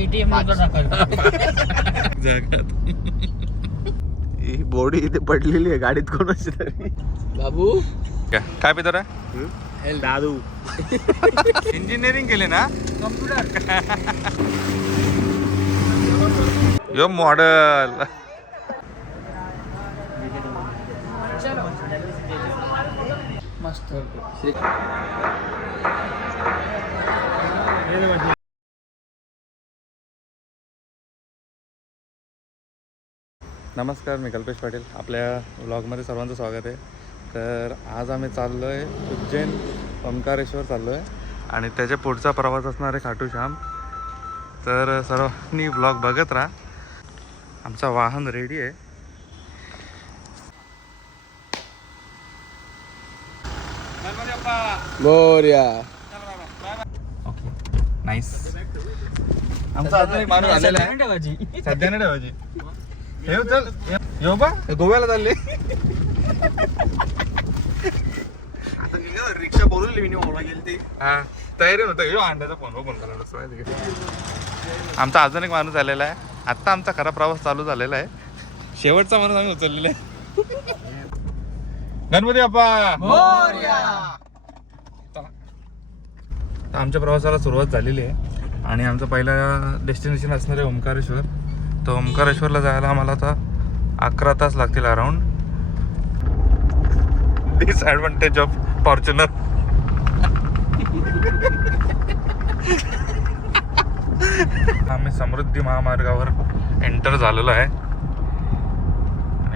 ATM जगात ही body इथे पडलेली आहे गाडीत कोणाची तरी. बाबू काय पितो रे? दादू इंजिनिअरिंग केले ना? कम्प्युटर यो मॉडल मस्त. नमस्कार, मी कल्पेश पाटील. आपल्या व्लॉगमध्ये सर्वांचं स्वागत आहे. तर आज आम्ही चाललो आहे उज्जैन ओंकारेश्वर चाललो आहे आणि त्याच्या पुढचा प्रवास असणार आहे खाटू श्याम. तर सर्वांनी व्लॉग बघत राहा. आमचा वाहन रेडी आहे. बोर्या ओके नाईस. आमचा अजून एक माणूस आलेला आहे. सध्या नाही ठेवायची. येऊ चल येऊ बा गोव्याला चालले. रिक्षा बोलवली मी ओला गेली ती. हा तयारी नव्हतं. येऊ अंड्याचा फोन करायला. आमचा अजून एक माणूस आलेला आहे. आत्ता आमचा खरा प्रवास चालू झालेला आहे. शेवटचा माणूस आम्ही उचललेला आहे. गणपती बाप्पा बोर्या. आमच्या प्रवासाला सुरुवात झालेली आहे आणि आमचं पहिलं डेस्टिनेशन असणार आहे ओंकारेश्वर. तर ओंकारेश्वरला जायला आम्हाला आता 11 तास लागतील अराउंड. Disadvantage of Fortuner. आम्ही समृद्धी महामार्गावर एंटर झालेलो आहे.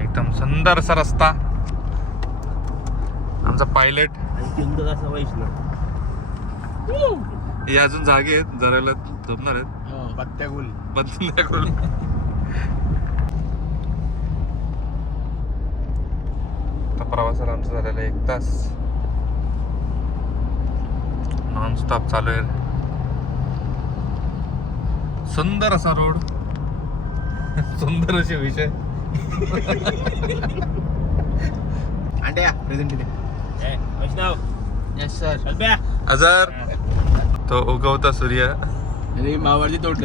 एकदम सुंदर असा रस्ता. आमचा पायलट हे अजून जागे आहेत. जरा झोपणार आहेत. बत्त्यागुल प्रवासाला आमचं झालेलं आहे 1 तास. नॉन स्टॉप चालू आहे. सुंदर असा रोड. सुंदर असे विषय. अंड्या प्रेझेंट इथे. वैष्णव यस सर. अजर तो उगवता सूर्य आणि मावळची तोट.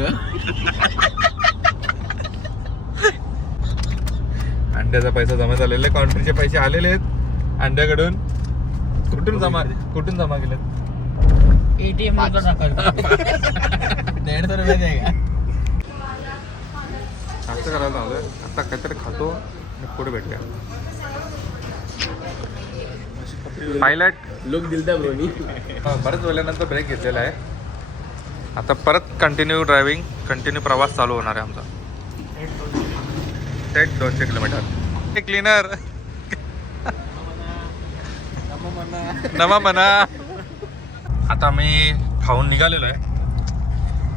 अंड्याचा पैसा जमा झालेला आहे. कॉन्ट्रीचे पैसे आलेले आहेत अंड्याकडून. कुठून जमा केलेत? ATM मध्ये टाकायचं. 150 रुपये आहे का? असं करायला लावलंय. आता काहीतरी खातो आणि पुढे भेटूया. पायलट लोक दिलता ब्रोनी. बरेच वेळानंतर ब्रेक घेतलेला आहे. आता परत कंटिन्यू ड्रायव्हिंग, कंटिन्यू प्रवास चालू होणार आहे आमचा. थेट 200 किलोमीटर. क्लीनर नमा म्हणा. आता आम्ही खाऊन निघालेलो आहे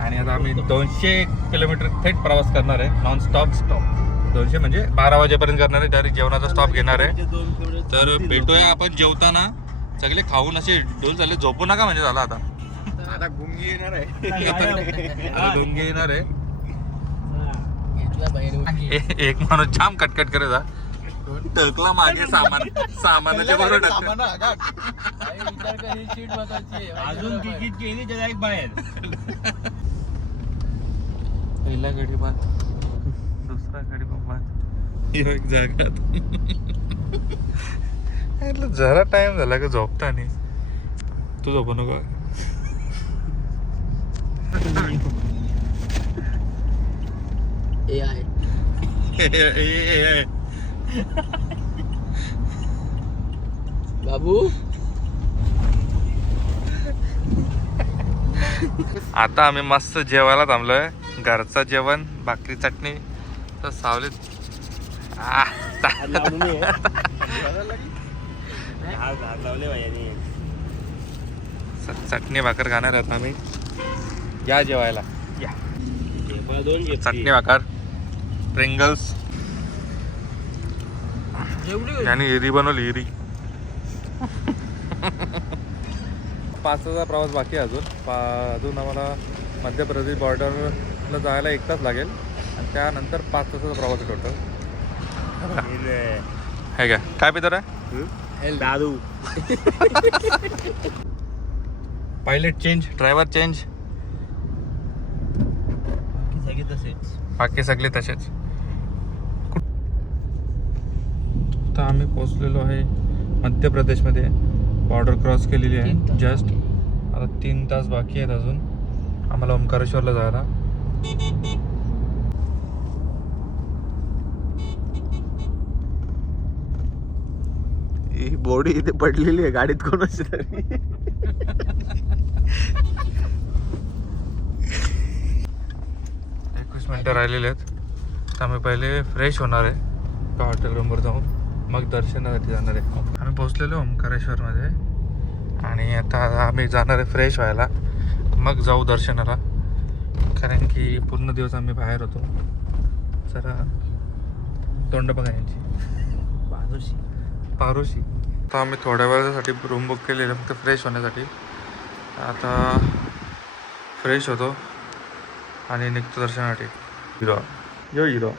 आणि आता आम्ही 200 किलोमीटर थेट प्रवास करणार आहे. नॉन स्टॉप 200 म्हणजे 12 वाजेपर्यंत करणार आहे. डायरेक्ट जेवणाचा स्टॉप घेणार आहे. तर भेटूया आपण जेवताना. सगळे खाऊन असे डोल झाले. झोपू नका म्हणजे झालं. आता गुंगी येणार आहे. गुंगी येणार आहे. एक माणूस जाम कटकट करायचा. टकला मागे सामानाच्या बरोबर अजून तिकीट केली त्याला एक बाहेर. पहिला गडी बाद, दुसरा गडी बाद. एक जागात जरा टाइम झाला का झोपता नाही. तू झोपू नको. बाबू आता आम्ही मस्त जेवायला थांबलोय. घरचं जेवण, भाकरी चटणी. तर सावलीत चटणी भाकर खाणार आहोत आम्ही. या जेवायला या. चटणी भाकर, प्रिंगल्स यानी एरी बनवली. एरी 5 तासाचा प्रवास बाकी आहे अजून आम्हाला मध्य प्रदेश बॉर्डरला जायला 1 तास लागेल आणि त्यानंतर 5 तासाचा प्रवास आहे टोटल. है काय पितो रे? दादू. Pilot change, driver change. सगळे तसेच. बाकी सगळे तसेच. आता आम्ही पोहोचलेलो आहे मध्य प्रदेशमध्ये. बॉर्डर क्रॉस केलेली आहे जस्ट. आता 3 तास बाकी आहेत अजून आम्हाला ओंकारेश्वरला जायला. ही बॉडी इथे पडलेली आहे गाडीत कोणाची तरी. 21 मिनिटं राहिलेले आहेत. तर आम्ही पहिले फ्रेश होणार आहे एका हॉटेल रूमवर जाऊन, मग दर्शनासाठी जाणार आहे. आम्ही पोहोचलेलो ओंकारेश्वरमध्ये आणि आता आम्ही जाणार आहे फ्रेश व्हायला, मग जाऊ दर्शनाला. कारण की पूर्ण दिवस आम्ही बाहेर होतो. जरा तोंड बघा यांची पारोशी. आता आम्ही थोड्या वेळासाठी रूम बुक केलेलं फक्त फ्रेश होण्यासाठी. आता फ्रेश होतो आणि निघतो दर्शनासाठी. हिरो हिरो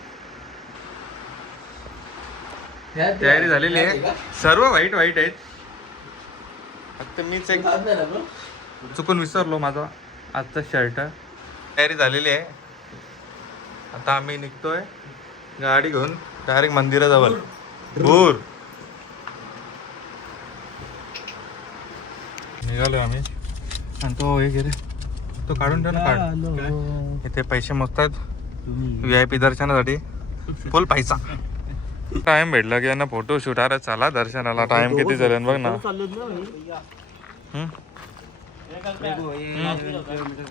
तयारी झालेली आहे. सर्व वाईट आहेत. फक्त मीच एक चुकून विसरलो माझा आजचा शर्ट. तयारी झालेली आहे. आता आम्ही निघतोय गाडी घेऊन डायरेक्ट मंदिराजवळ. भूर निघालोय आम्ही. आणि तो हे गेले तो काढून ठेव ना. काढ. इथे पैसे मोजतात VIP दर्शनासाठी. फुल पैसा. टाइम भेटला की यांना फोटो शूट. अरे चला दर्शनाला. टाइम किती झाले बघ ना.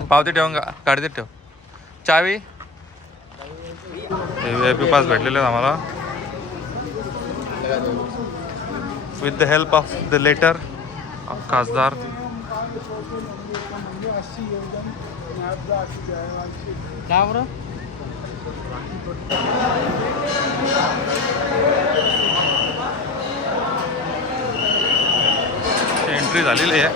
पावती ठेवून काढते ठेव. चावी. VIP पास भेटलेले आहेत आम्हाला with the help of the letter of खासदार. एंट्री झालेली आहे.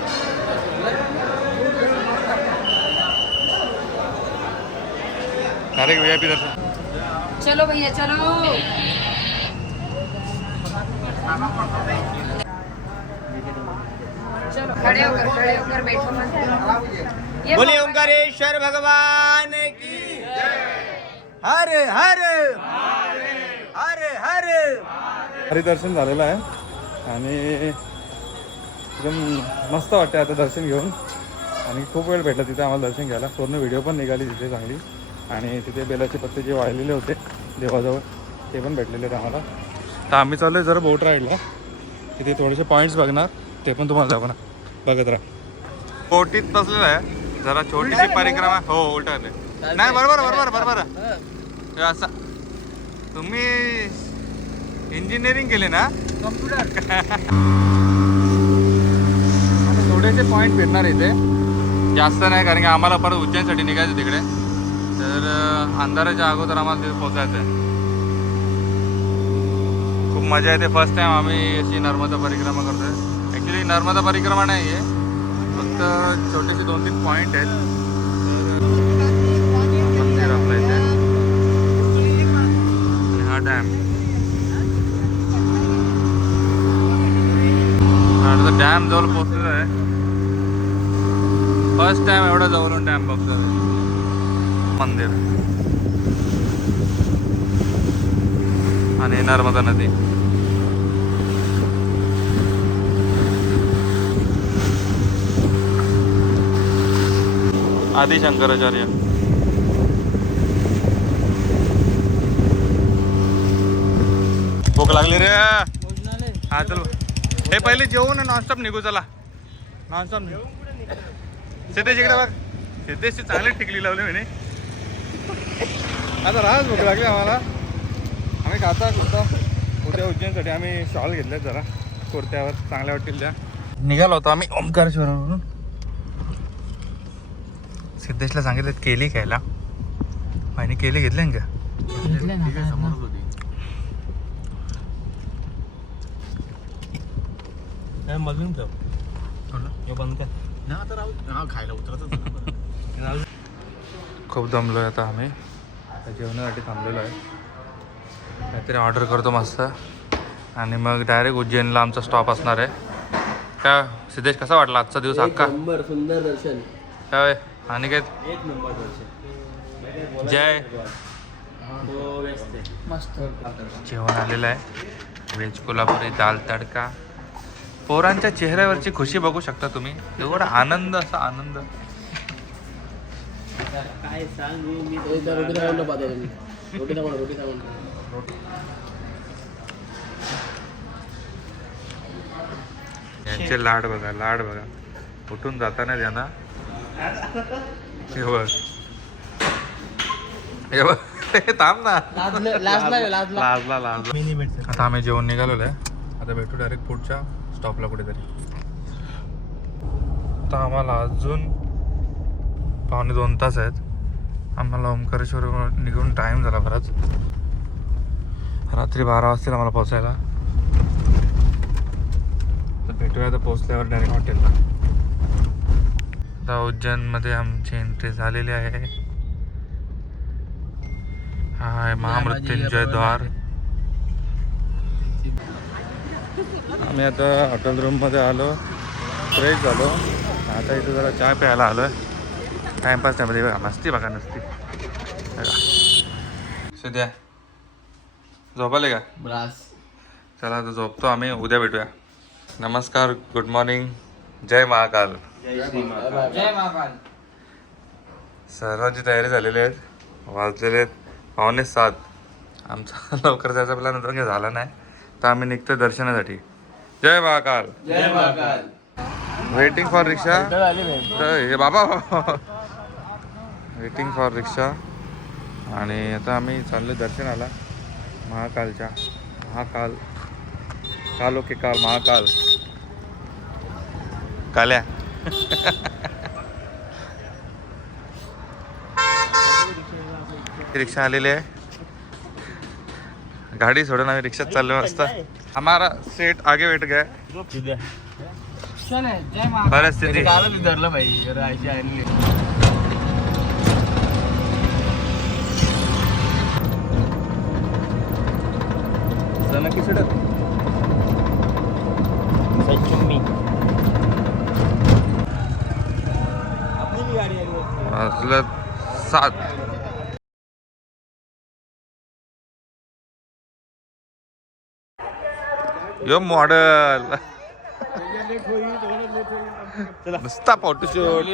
डायरेक्ट VIP दर्शन. चलो भैया चलो. चलो खड़े होकर बैठो मत. बोले ओंकारेश्वर भगवान की हर हर हर हर. हरिदर्शन झालेलं आहे आणि एकदम मस्त वाटतं आता दर्शन घेऊन. आणि खूप वेळ भेटला तिथे आम्हाला दर्शन घ्यायला. पूर्ण व्हिडिओ पण निघाली तिथे चांगली. आणि तिथे बेलाचे पत्ते जे वाळलेले होते देवाजवळ ते पण भेटलेले आहेत आम्हाला. तर आम्ही चाललो आहे जरा बोट राईडला. तिथे थोडेसे पॉईंट्स बघणार, ते पण तुम्हाला दाखवणार. बघत राहा. बोटीत बसलेलं आहे. जरा छोटीशी परिक्रमा. हो उलट आले. नाही बरोबर बरोबर बरोबर. हे असा तुम्ही इंजिनिअरिंग केले ना. थोडेसे पॉईंट भेटणार इथे, जास्त नाही. कारण की आम्हाला परत उज्जैनसाठी निघायचं तिकडे. तर अंधाराच्या अगोदर आम्हाला तिथे पोचायचं आहे. खूप मजा येते. फर्स्ट टाइम आम्ही अशी नर्मदा परिक्रमा करतोय. ॲक्च्युली नर्मदा परिक्रमा नाही आहे, फक्त छोटेसे 2-3 पॉईंट आहेत. मंदिर आपलं इथे आणि हा डॅम. आता डॅम जवळ पोहोचलेला आहे. फर्स्ट टाइम एवढा जवळून डॅम बघतोय. मंदिर आणि नर्मदा नदी. आदि शंकराचार्य. भूक लागली रे. हा चल. हे पहिले जेवू ना. नॉनस्टॉप निघू. चला नॉनस्टॉप निघू. सिद्धेश इकडे बघ. सिद्धेशची चांगली टिकली लावली म्हणे. आता राहच भूक लागली आम्हाला. आम्ही खाता उद्या उज्जैनसाठी आम्ही शॉल घेतले जरा कुर्त्यावर. चांगल्या वाटतील त्या. निघालो होतो आम्ही ओंकारेश्वरवरून. सिद्धेशला सांगितलं केली खायला. आणि केली घेतले ना का. मधून ठेव बंद कर. खायला उतरत. खूप दमलो आहे आता आम्ही. जेवणासाठी थांबलेलो आहे. काहीतरी ऑर्डर करतो मस्त आणि मग डायरेक्ट उज्जैनला आमचा स्टॉप असणार आहे. काय सिद्धेश कसा वाटला आजचा दिवस? अक्का सुंदर दर्शन. काय आणि काय एक नंबर दर्शन. जय मस्त. जेवण आलेलं आहे. व्हेज कोल्हापुरी दाल तडका. पोरांच्या चेहऱ्यावरची खुशी बघू शकता तुम्ही. एवढा आनंद, असा आनंद. यांचे लाड बघा, लाड बघा. उठून जाताना त्यांना हे बघ, हे बघ. थांब ना. लाजला. आता आम्ही जेवण निघालेलो आहे. आता भेटू डायरेक्ट पुढच्या स्टॉपला कुठेतरी. आता आम्हाला अजून 1.25 तास आहेत. आम्हाला ओंकारेश्वर निघून टाईम झाला बराच. रात्री 12 वाजतील आम्हाला पोहोचायला. तर भेटूया आता पोहोचल्यावर डायरेक्ट हॉटेलला. आता उज्जैनमध्ये आमची एंट्री झालेली आहे. हा आहे महामृत्युंजय द्वार. आम्ही आता हॉटेल रूममध्ये आलो, फ्रेश झालो. आता इथे जरा चहा प्यायला आलो आहे. टाईमपास त्यामध्ये बघा, मस्ती बघा, नसती बघा. सध्या झोपाले का? चला आता झोपतो आम्ही. उद्या भेटूया. नमस्कार, गुड मॉर्निंग, जय महाकाल. जय महाकाल. सर्वांची तयारी झालेली आहे. वाजलेले 6:45. आमचा लवकर जायचा प्लॅन होता की झाला नाही. तर आम्ही निघतो दर्शनासाठी. जय महाकाल. जय महाकाल. वेटिंग फॉर रिक्षा. हे बाबा, वेटिंग फॉर रिक्षा. आणि आता आम्ही चाललो दर्शनाला महाकालच्या. महाकाल, कालो के काल, महाकाल काल्या. रिक्षा आलेली आहे. गाडी सोडून आम्ही रिक्षात चाललो असता. हमारा सेट आगे बैठ गया. जय महाकाल. परिस्थिती धरलं पाहिजे. वाजलं 7. यो मॉडेल नुसता फोटोशूट.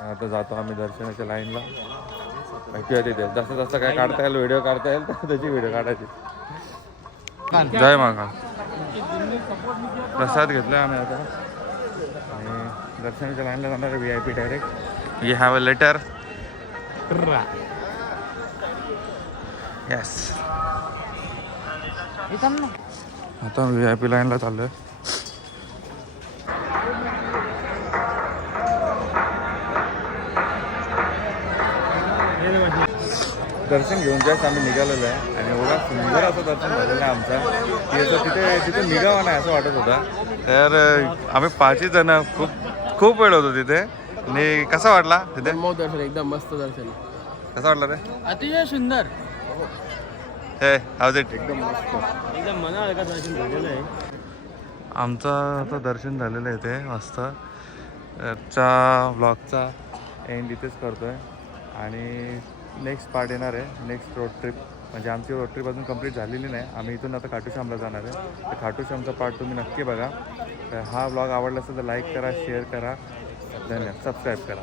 आता जातो आम्ही दर्शनाच्या लाईनला. ऐकूया तिथे जसं जसं काय काढता येईल, व्हिडिओ काढता येईल तर त्याची व्हिडिओ काढायची. जय महाकाल. प्रसाद घेतला आम्ही आता आणि दर्शनाच्या लाईनला जाणार आहे. VIP direct. You have a letter. Yes. आता VIP लाईनला चाललोय. दर्शन घेऊन जास्त आम्ही निघालेलो आहे. आणि एवढा सुंदर असं दर्शन झालेलं आहे आमचं की असं तिथे निघावं नाही असं वाटत होतं. तर आम्ही 5 जण खूप वेळ होतो तिथे. आणि कसा वाटला तिथे? दर्शन एकदम मस्त दर्शन. कसा वाटला रे? अतिशय सुंदर. हे हाऊज इट? एकदम मनासारखं दर्शन झालेलं आहे. आमचं आता दर्शन झालेलं आहे इथे मस्त. च्या ब्लॉगचा एंड इथेच करतो आहे. आणि नेक्स्ट पार्ट येणार आहे. नेक्स्ट रोड ट्रिप म्हणजे आमची रोड ट्रिप अजून कंप्लीट झालेली नाही. आम्ही इथून आता खाटूश्यामला जाणार आहे. तर खाटूश्यामचा पार्ट तुम्ही नक्की बघा. तर हा ब्लॉग आवडला असेल तर लाईक करा, शेअर करा, धन्यवाद, सबस्क्राईब करा.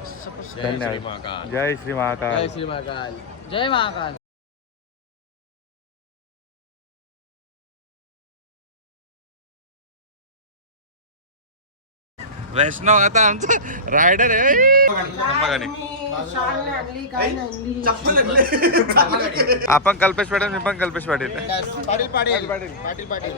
धन्यवाद. जय श्री महाकाल. जय श्री महाकाल. जय महाकाल. वैष्णव आता आमचा रायडर आहे. आपण कल्पेश पाटील, मी पण कल्पेश पाटील.